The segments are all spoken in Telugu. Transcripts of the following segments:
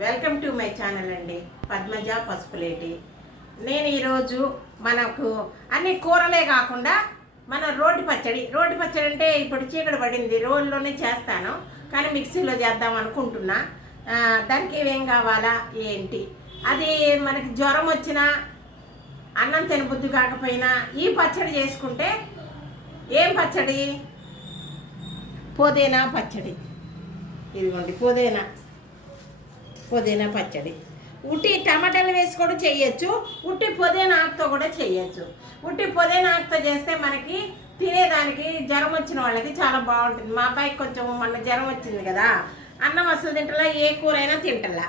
వెల్కమ్ టు మై ఛానల్ అండి. పద్మజ పసుపులేటి. నేను ఈరోజు మనకు అన్ని కూరలే కాకుండా మన రోటి పచ్చడి. రోటి పచ్చడి అంటే ఇప్పుడు చీకటి పడింది. రోల్లోనే చేస్తాను. కానీ మిక్సీలో చేద్దాం అనుకుంటున్నా. దానికి ఏం కావాలా? ఏంటి? అది మనకి జ్వరం వచ్చినా అన్నం తినబుద్ధి కాకపోయినా ఈ పచ్చడి చేసుకుంటే ఏం పచ్చడి? పుదీనా పచ్చడి. ఇదిగోండి పుదీనా. పుదీనా పచ్చడి. ఉట్టి టమాటాలు వేసి కూడా చేయొచ్చు. ఉట్టి పుదీనా ఆకుతో కూడా చేయొచ్చు. ఉట్టి పుదీనా ఆకుతో చేస్తే మనకి తినేదానికి జ్వరం వచ్చిన వాళ్ళకి చాలా బాగుంటుంది. మా అబ్బాయికి కొంచెం మొన్న జ్వరం వచ్చింది కదా అన్నం అసలు తింటలా ఏ కూర అయినా తింటలా.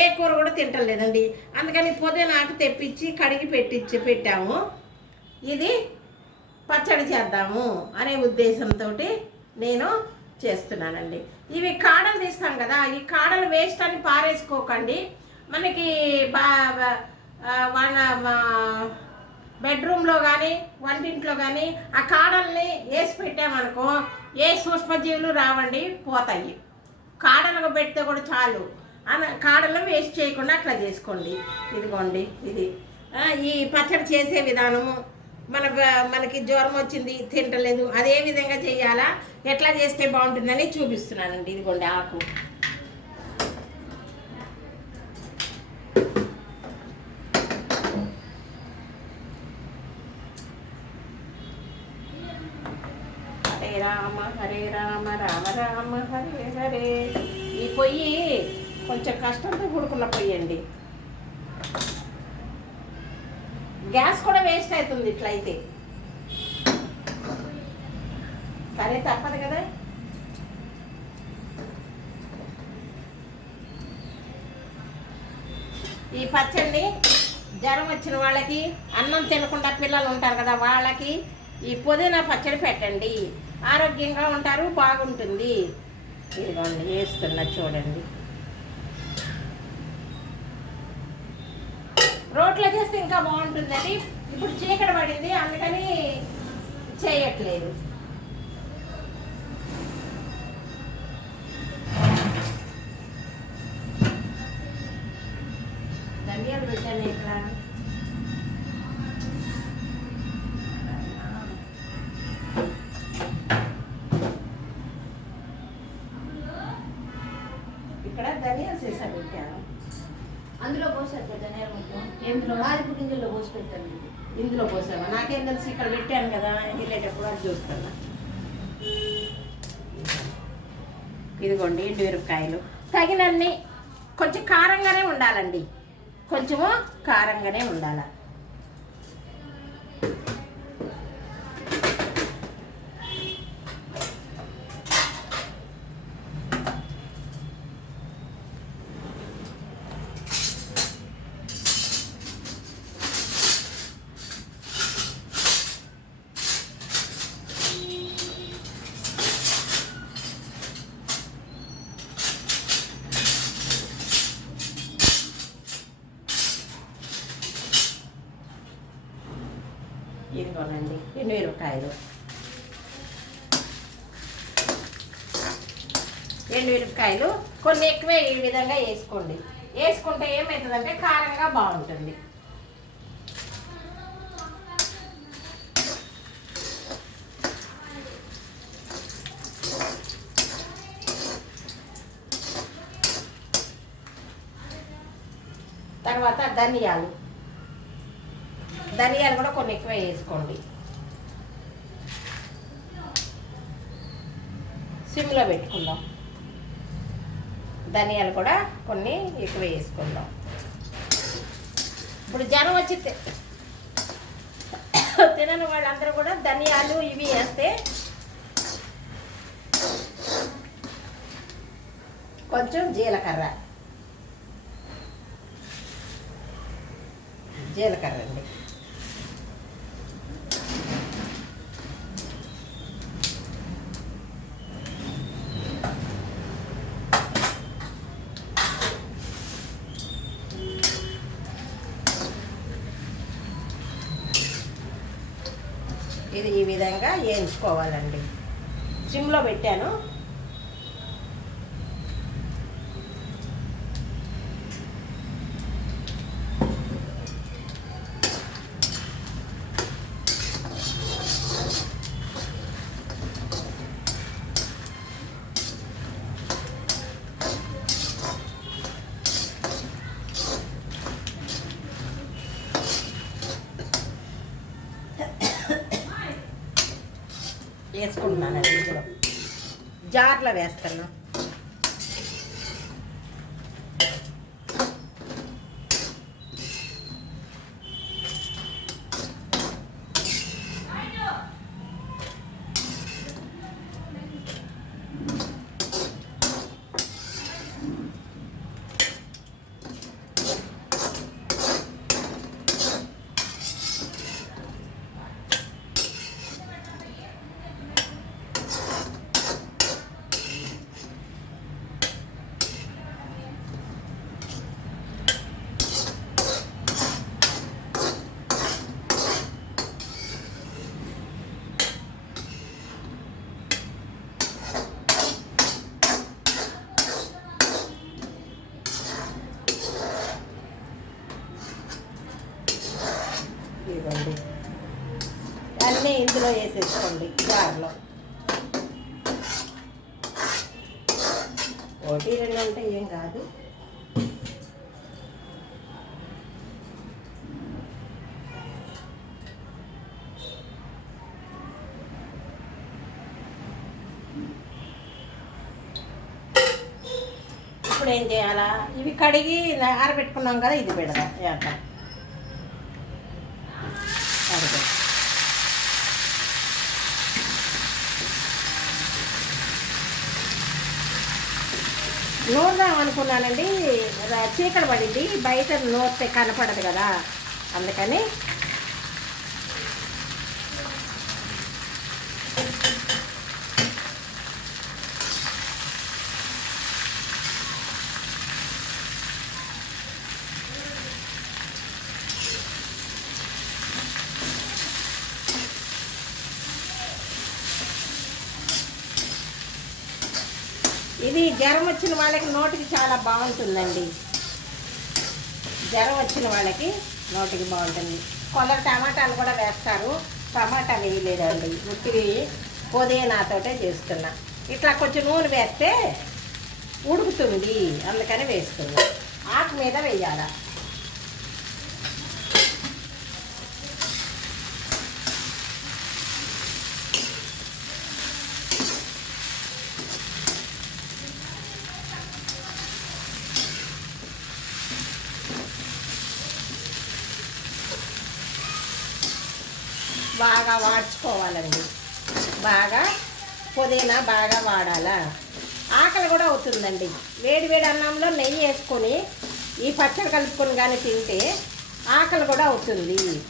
ఏ కూర కూడా తింటలేదండి. అందుకని పుదీనా ఆకు తెప్పించి కడిగి పెట్టించి పెట్టాము. ఇది పచ్చడి చేద్దాము అనే ఉద్దేశంతో నేను చేస్తున్నానండి. ఇవి కాడలు తీస్తాం కదా ఈ కాడలు వేస్ట్ అని పారేసుకోకండి. మనకి బా మన బెడ్రూమ్లో కానీ వంటింట్లో కానీ ఆ కాడల్ని వేసి పెట్టామనుకో ఏ సూక్ష్మజీవులు రావండి పోతాయి. కాడలకు పెడితే కూడా చాలు. అన కాడలు వేస్ట్ చేయకుండా అట్లా చేసుకోండి. ఇదిగోండి ఇది. ఈ పచ్చడి చేసే విధానము మన మనకి జ్వరం వచ్చింది తింటలేదు అదే విధంగా చేయాలా? ఎట్లా చేస్తే బాగుంటుందని చూపిస్తున్నానండి. ఇదిగోండి ఆకు. హరే రామ హరే రామ రామ రామ హరే హరే. ఈ పొయ్యి కొంచెం కష్టంతో కూడుకున్న పొయ్యి అండి. గ్యాస్ కూడా వేస్ట్ అవుతుంది ఇట్లయితే. సరే తప్పదు కదా? ఈ పచ్చడిని జ్వరం వచ్చిన వాళ్ళకి అన్నం తినకుండా పిల్లలు ఉంటారు కదా వాళ్ళకి ఈ పుదీనా పచ్చడి పెట్టండి. ఆరోగ్యంగా ఉంటారు బాగుంటుంది. ఇదిగోండి వేస్తున్నా చూడండి రోట్లో చేస్తే ఇంకా బాగుంటుందండి ఇప్పుడు చీకటి పడింది అందుకని చేయట్లేదు. ధనియాలు పెట్టాను ఇక్కడ ఇక్కడ ధనియాలు సీసా పెట్టాను. అందులో పోసారు కదా ధనియాల ముక్క ఎందులో? ఆదిపు గింజల్లో పోసి పెట్టాను ఇందులో పోసావా? నాకేం తెలుసు ఇక్కడ పెట్టాను కదా వెళ్ళేటప్పుడు అది చూస్తున్నా ఇదిగోండి ఎండు మిరపకాయలు తగినన్ని. కొంచెం కారంగానే ఉండాలండి. కొంచెము? కారంగానే ఉండాలి? ఇదిగోనండి ఎండు మిరపకాయలు ఎండు మిరపకాయలు కొన్ని ఎక్కువే ఈ విధంగా వేసుకోండి. వేసుకుంటే ఏమవుతుందంటే కారంగా బాగుంటుంది. తర్వాత ధనియాలు. ధనియాలు కూడా కొన్ని ఎక్కువ వేసుకోండి. సిమ్లో పెట్టుకుందాం. ధనియాలు కూడా కొన్ని ఎక్కువ వేసుకుందాం. ఇప్పుడు జనం వచ్చి తినని వాళ్ళందరూ కూడా ధనియాలు ఇవి వేస్తే కొంచెం జీలకర్ర. జీలకర్ర అండి ఇది ఈ విధంగా వేయించుకోవాలండి. సిమ్లో పెట్టాను. వేసుకుంటున్నానండి ఇందులో జార్లో వేస్తాను. ఇవ్వండి అన్నీ ఇందులో వేసేసుకోండి జార్లో. ఒకటి రెండు అంటే ఏం కాదు. ఇప్పుడు ఏం చేయాలా? ఇవి కడిగి ఆరబెట్టుకున్నాం కదా ఇది పెడదాం ఏట నూరుదాం అనుకున్నానండి. చీకటి పడింది. బయట నూరితే కనపడదు కదా. అందుకని ఇది జ్వరం వచ్చిన వాళ్ళకి నోటికి చాలా బాగుంటుందండి. జ్వరం వచ్చిన వాళ్ళకి నోటికి బాగుంటుంది. కొందరు టమాటాలు కూడా వేస్తారు. టమాటా వేయలేదండి ఉత్తివి పుదీనాతోటే చేస్తున్నా. ఇట్లా కొంచెం నూనె వేస్తే ఉడుకుతుంది. అందుకని వేస్తున్నా. ఆకు మీద వేయాలా బాగా వాడ్చుకోవాలండి బాగా పుదీనా బాగా వాడాలా? ఆకలి కూడా అవుతుందండి. వేడి వేడి అన్నంలో నెయ్యి వేసుకొని ఈ పచ్చడి కలుపుకొని కానీ తింటే ఆకలి కూడా అవుతుంది.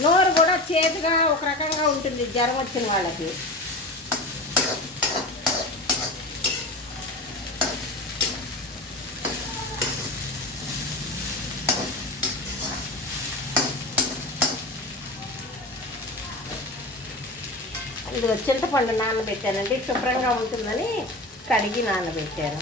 నోరు కూడా చేదుగా ఒక రకంగా ఉంటుంది జ్వరం వచ్చిన వాళ్ళకి. ఇది చింతపండు నానబెట్టానండి శుభ్రంగా ఉంటుందని కడిగి నానబెట్టాను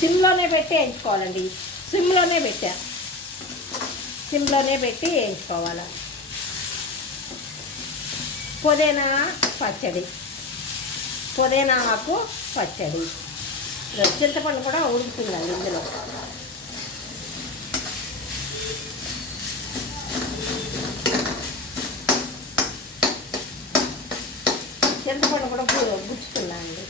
సిమ్లోనే పెట్టి వేయించుకోవాలండి. సిమ్లోనే పెట్టా. సిమ్లోనే పెట్టి వేయించుకోవాలి. పుదీనా పచ్చడి. పుదీనా ఆకు పచ్చడి. చింతపండు కూడా ఉడుకుతుందండి ఇందులో చింతపండు కూడా గు- గుచ్చుతున్నా అండి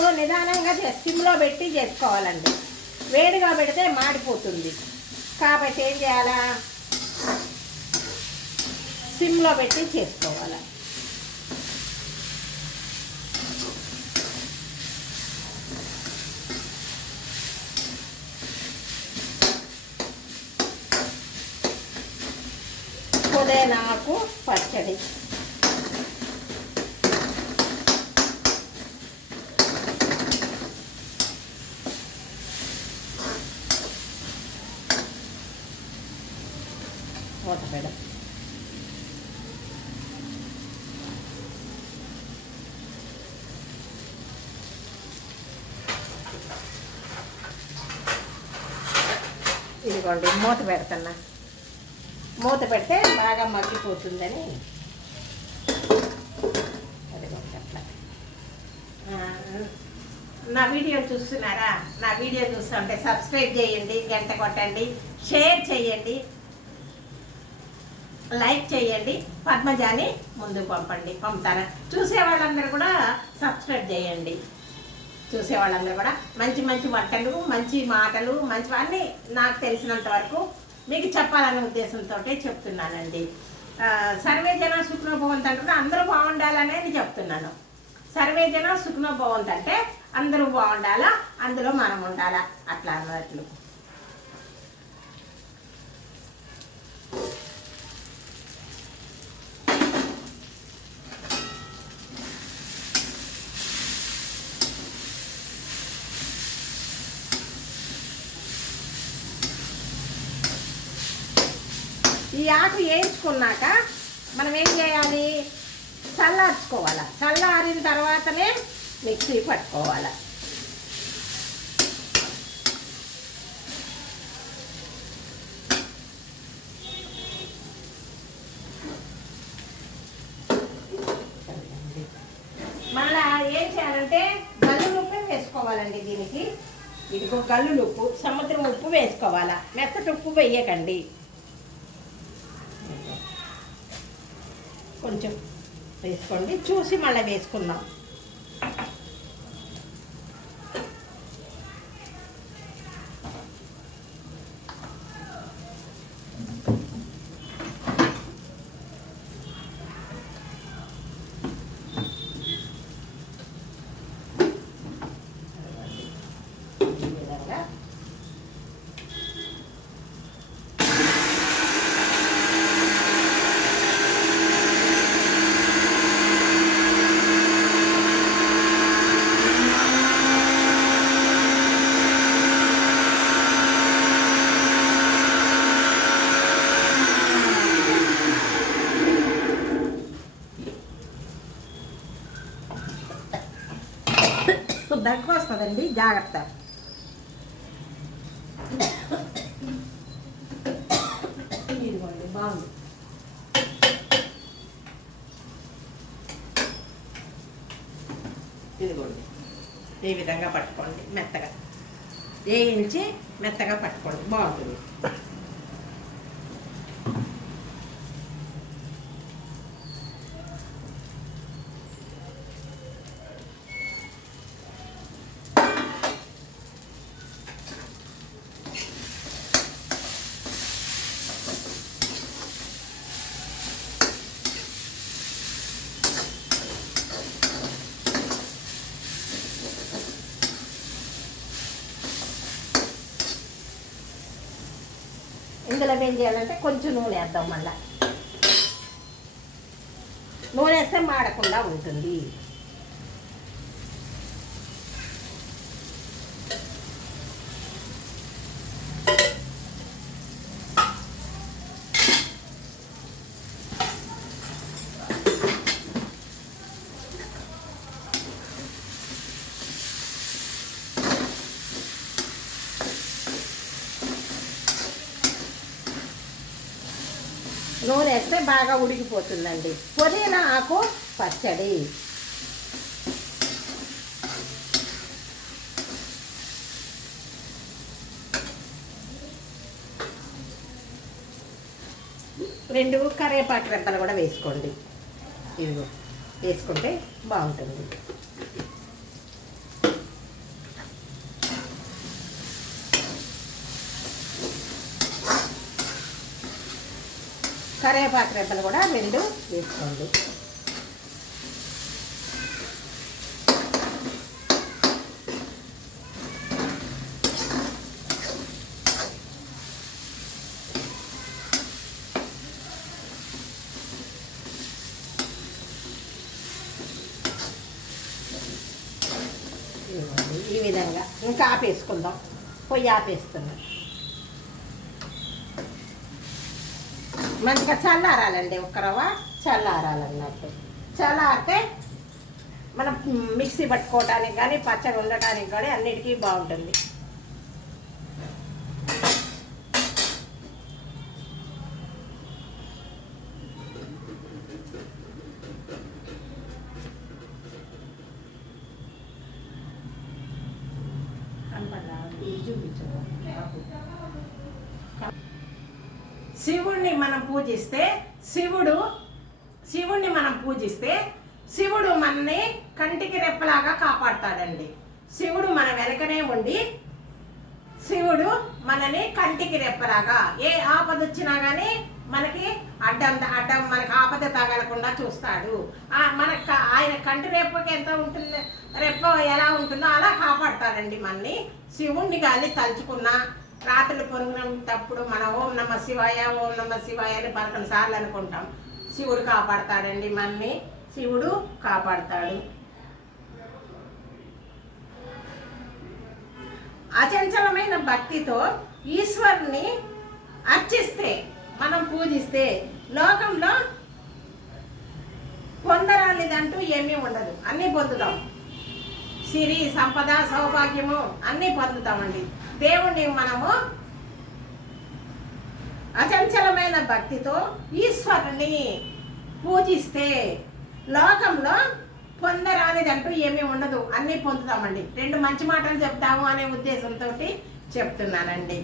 కొంచెము నిదానంగా చే- సిమ్లో పెట్టి చేసుకోవాలండి. వేడిగా పెడితే మాడిపోతుంది. కాబట్టి ఏం చేయాలా? సిమ్లో పెట్టి చేసుకోవాలి పుదీనాకు పచ్చడి మూత పెడ ఇదిగోండి మూత పెడుతున్నా. మూత పెడితే బాగా మగ్గిపోతుందని. అదిగోండి అట్లా. నా వీడియో చూస్తున్నారా? నా వీడియో చూస్తుంటే సబ్స్క్రైబ్ చేయండి గంట కొట్టండి షేర్ చేయండి లైక్ చేయండి పద్మజాని ముందుకు పంపండి పంపుతారా చూసే వాళ్ళందరూ కూడా సబ్స్క్రైబ్ చేయండి. చూసే వాళ్ళందరూ కూడా. మంచి మంచి వంటలు మంచి మాటలు మంచివన్నీ నాకు తెలిసినంత వరకు మీకు చెప్పాలనే ఉద్దేశంతో చెప్తున్నానండి. సర్వే జన సుఖనో భవంత్ అంటున్నా అందరూ బాగుండాలనేది చెప్తున్నాను. సర్వే జన సుఖనోభవంత్ అంటే అందరూ బాగుండాలా? అందులో మనం ఉండాలా? అట్లా అన్నట్లు. ఈ ఆకు వేయించుకున్నాక మనం ఏం చేయాలి? చల్లార్చుకోవాలి. చల్లారిన తర్వాతనే మిక్సీ పట్టుకోవాలి. మళ్ళా ఏం చేయాలంటే గల్లులు ఉప్పు వేసుకోవాలండి దీనికి. ఇదిగో గల్లు ఉప్పు సముద్రం ఉప్పు వేసుకోవాలా. మెత్తటి ఉప్పు వేయకండి కొంచెం వేసుకోండి. చూసి మళ్ళీ వేసుకుందాం ఈ విధంగా దగ్గు జాగ్రత్త. ఇదిగోండి బాగుంది. ఇదిగోండి ఈ విధంగా పట్టుకోండి మెత్తగా. వేయించి మెత్తగా పట్టుకోండి బాగుంటుంది ఇందులో ఏం చేయాలంటే కొంచెం నూనె వేద్దాం మళ్ళీ. నూనె వేస్తే మాడకుండా ఉంటుంది నూనె వేస్తే బాగా ఉడికిపోతుందండి. పుదీనా ఆకు పచ్చడి. రెండు కరివేపాకు రెబ్బలు కూడా వేసుకోండి. ఇదిగో వేసుకుంటే బాగుంటుంది. కరివేపాకు రెబ్బలు కూడా రెండు వేసుకోండి. ఈ విధంగా. ఇంకా ఆపేసుకుందాం. పొయ్యి ఆపేస్తున్నాం. మంచిగా చల్లారాలండి ఒక్క రవ్వ చల్లారాలన్నట్టు. చల్లారితే మనం మిక్సీ పట్టుకోవడానికి కానీ పచ్చడి ఉండటానికి కానీ అన్నిటికీ బాగుంటుంది. పూజిస్తే శివుడు శివుణ్ణి మనం పూజిస్తే శివుడు మనని కంటికి రెప్పలాగా కాపాడతాడండి. శివుడు మన వెనకనే ఉండి శివుడు మనని కంటికి రెప్పలాగా ఏ ఆపద వచ్చినా కానీ మనకి అడ్డం అడ్డం మనకి ఆపద తగలకుండా చూస్తాడు. మన మనకు ఆయన కంటి రెప్పకి ఎంత ఉంటుంది రెప్ప ఎలా ఉంటుందో అలా కాపాడతాడండి మనని. శివుణ్ణి కానీ తలుచుకున్నా రాత్రులు పొరుగునప్పుడు మన ఓం నమ శివాయ ఓం నమ శివాయ అని పదకొండు సార్లు అనుకుంటాం. శివుడు కాపాడతాడండి మనని శివుడు కాపాడతాడు. అచంచలమైన భక్తితో ఈశ్వరుని అర్చిస్తే మనం పూజిస్తే లోకంలో పొందరానిదంటూ ఏమీ ఉండదు. అన్నీ పొందుతాం. సిరి సంపద సౌభాగ్యము అన్నీ పొందుతామండి. దేవుణ్ణి మనము అచంచలమైన భక్తితో ఈశ్వరుని పూజిస్తే లోకంలో పొందరానిదంటూ ఏమీ ఉండదు. అన్నీ పొందుతామండి. రెండు మంచి మాటలు చెప్తాము అనే ఉద్దేశంతో చెప్తున్నానండి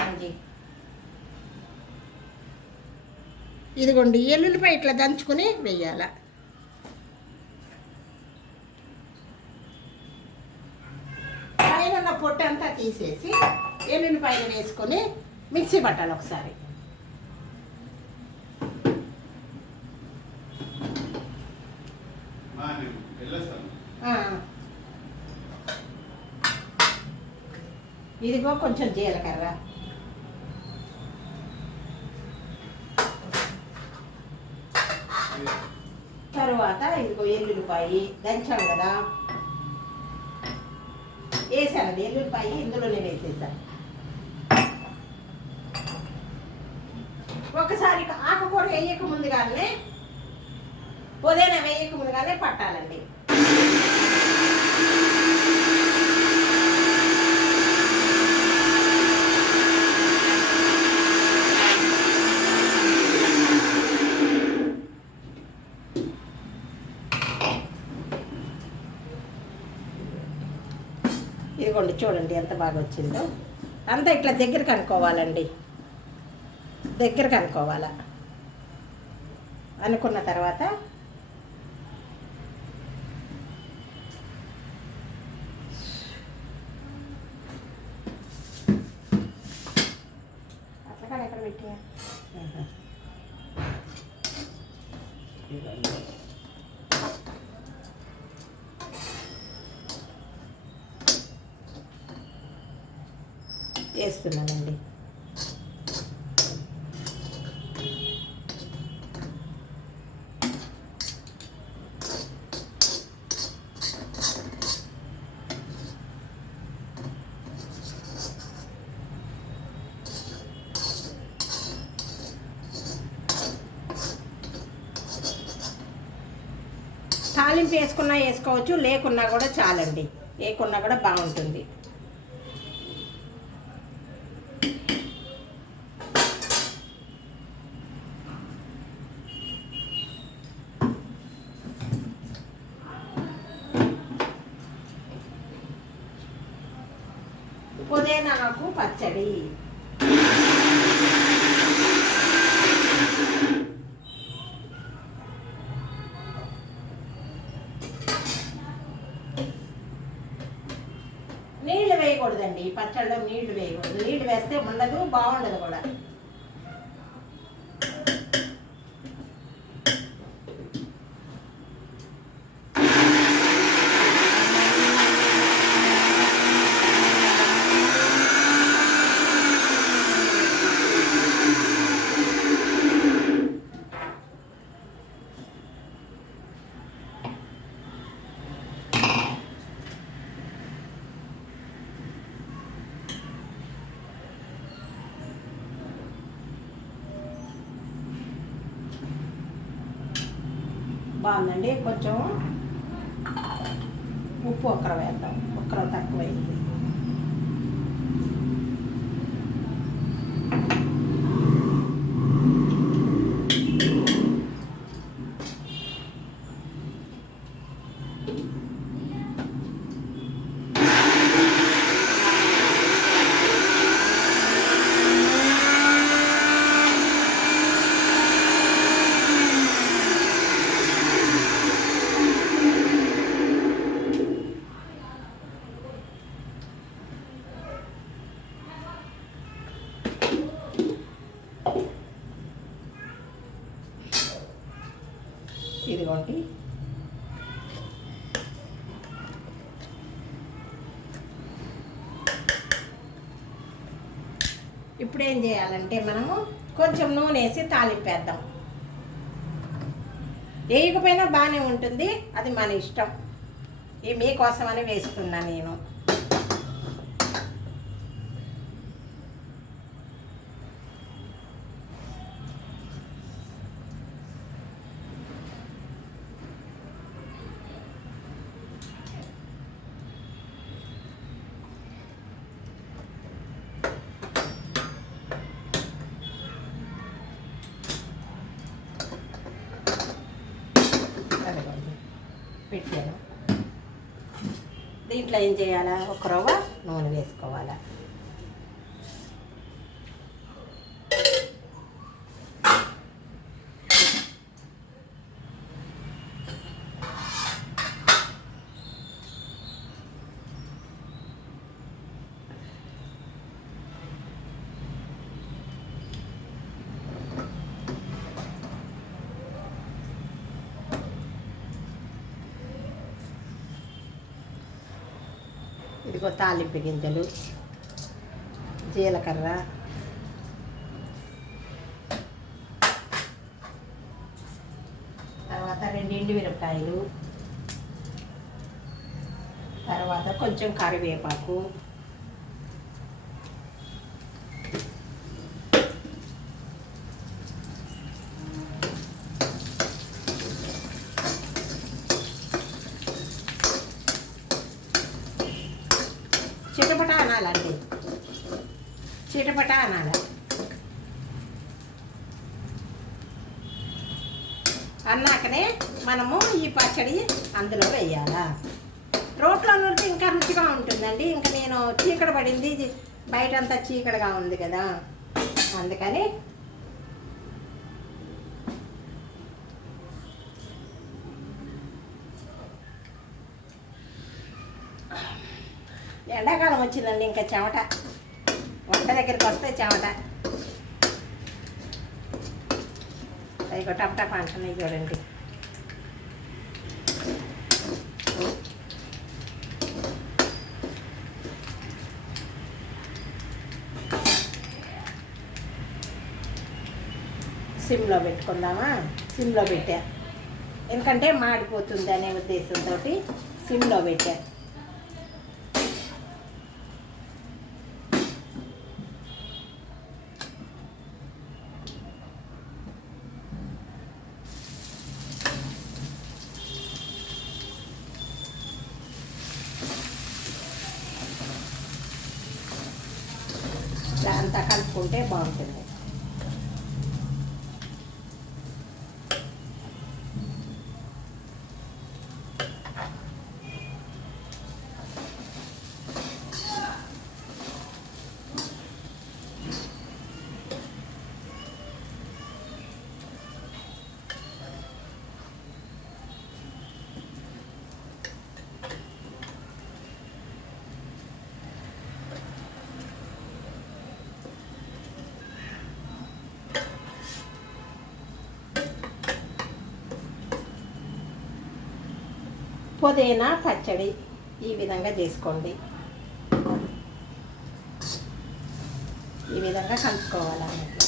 అండి ఇదిగోండి ఎల్లుల్లిపాయ ఇట్లా దంచుకుని వెయ్యాల పైన ఉన్న పొట్టు అంతా తీసేసి ఎల్లుల్లిపాయలు వేసుకొని మిక్సీ పట్టాలి ఒకసారి. ఇదిగో కొంచెం జీలకర్ర. తర్వాత ఇదిగో ఎల్లుల్లిపాయి దంచాను కదా. వేసానండి ఎల్లుల్లిపాయి ఇందులోనే వేసేసాను. ఒకసారి ఆకుకూర వేయక ముందుగానే పుదీనా వేయక ముందుగానే పట్టాలండి. ఇదిగోండి చూడండి ఎంత బాగా వచ్చిందో. అంతా ఇట్లా దగ్గరికి అనుకోవాలండి. దగ్గరకు అనుకోవాలా. అనుకున్న తర్వాత వేస్తున్నానండి తాలింపు వేసుకున్నా వేసుకోవచ్చు లేకున్నా కూడా చాలండి. లేకున్నా కూడా బాగుంటుంది. పుదీనాకు పచ్చడి. బాగుందండి. కొంచెం ఉప్పు ఒక్కర వేద్దాం. ఒక్కర తక్కువైంది. ఇదిగోండి ఇప్పుడు ఏం చేయాలంటే మనము కొంచెం నూనె వేసి తాలింపేద్దాం. వేయకపోయినా బాగానే ఉంటుంది అది మన ఇష్టం. ఈ మీకోసమని వేస్తున్నా నేను అదిగోండి పెట్టాను దీంట్లో ఏం చేయాలా? ఒక రవ్వ నూనె వేసుకోవాలా ఇదిగో తాలింపు గింజలు జీలకర్ర తర్వాత రెండు ఎండుమిరపకాయలు తర్వాత కొంచెం కరివేపాకు చిటపట అనాలండి. చిటపట అనాల. అన్నాకనే మనము ఈ పచ్చడి అందులో వేయాలా. రోట్లో నూరితే ఇంకా రుచిగా ఉంటుందండి. ఇంకా నేను చీకడ పడింది. బయట అంతా చీకడగా ఉంది కదా. అందుకని ఇంకా చెమట. వంట దగ్గరికి వస్తే చెమట. ఇక టపటా పంటని చూడండి. సిమ్లో పెట్టుకుందామా? సిమ్లో పెట్టా. ఎందుకంటే మాడిపోతుంది అనే ఉద్దేశంతో సిమ్లో పెట్టా కలుపుకుంటే బాగుంటుంది పుదీనా పచ్చడి? ఈ విధంగా చేసుకోండి. ఈ విధంగా కలుపుకోవాలన్నట్టు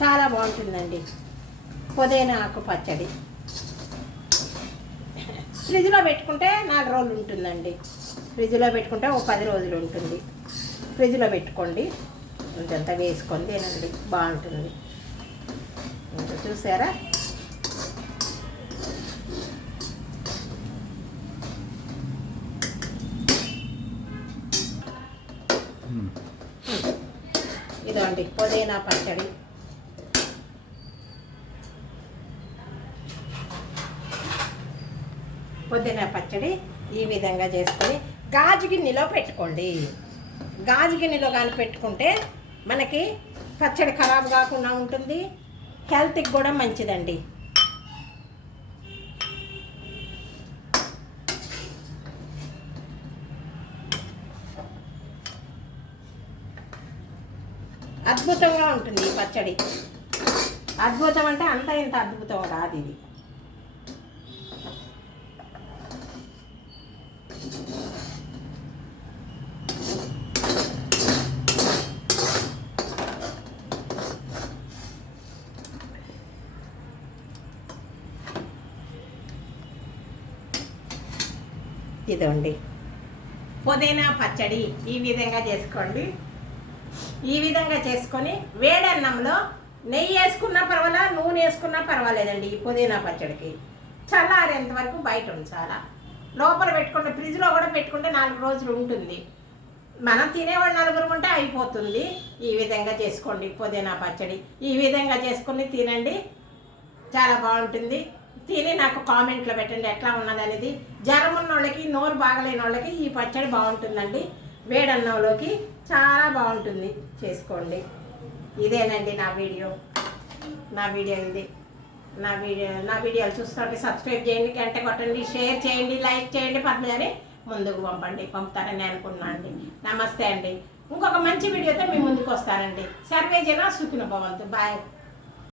చాలా బాగుంటుందండి. పుదీనా ఆకు పచ్చడి. ఫ్రిడ్జ్లో పెట్టుకుంటే నాలుగు రోజులు ఉంటుందండి. ఫ్రిడ్జ్లో పెట్టుకుంటే ఒక పది రోజులు ఉంటుంది. ఫ్రిడ్జ్లో పెట్టుకోండి. ఇంతంతా వేసుకొని తినండి. బాగుంటుంది. ఇంకా చూసారా? ఇదండి పుదీనా పచ్చడి. పుదీనా పచ్చడి ఈ విధంగా చేసుకొని గాజు గిన్నెలో పెట్టుకోండి. గాజు గిన్నెలో కానీ పెట్టుకుంటే మనకి పచ్చడి ఖరాబ్ కాకుండా ఉంటుంది. హెల్త్కి కూడా మంచిదండి అద్భుతంగా ఉంటుంది ఈ పచ్చడి. అద్భుతం అంటే అంత ఇంత అద్భుతం కాదు ఇది. ఇదండి. పుదీనా పచ్చడి ఈ విధంగా చేసుకోండి. ఈ విధంగా చేసుకొని వేడన్నంలో నెయ్యి వేసుకున్నా పర్వాలా నూనె వేసుకున్నా పర్వాలేదండి ఈ పుదీనా పచ్చడికి. చల్లారేంత వరకు బయట ఉంచాలా. లోపల పెట్టుకుంటే ఫ్రిడ్జ్లో కూడా పెట్టుకుంటే నాలుగు రోజులు ఉంటుంది. మనం తినేవాళ్ళు నలుగురు ఉంటే అయిపోతుంది. ఈ విధంగా చేసుకోండి పుదీనా పచ్చడి. ఈ విధంగా చేసుకుని తినండి. చాలా బాగుంటుంది. తిని నాకు కామెంట్లో పెట్టండి ఎట్లా ఉన్నది అనేది జ్వరం ఉన్న వాళ్ళకి నోరు బాగలేని వాళ్ళకి ఈ పచ్చడి బాగుంటుందండి. వేడన్నంలోకి చాలా బాగుంటుంది. చేసుకోండి. ఇదేనండి నా వీడియో. నా వీడియో ఇది. నా వీడియో నా వీడియోలు చూస్తుంటే సబ్స్క్రైబ్ చేయండి గంట కొట్టండి షేర్ చేయండి లైక్ చేయండి. పద్మజని ముందుకు పంపండి పంపుతారని అనుకున్నాను అండి. నమస్తే అండి. ఇంకొక మంచి వీడియోతో మీ ముందుకు వస్తానండి. సర్వే జన సుఖిన భవంతు. బాయ్.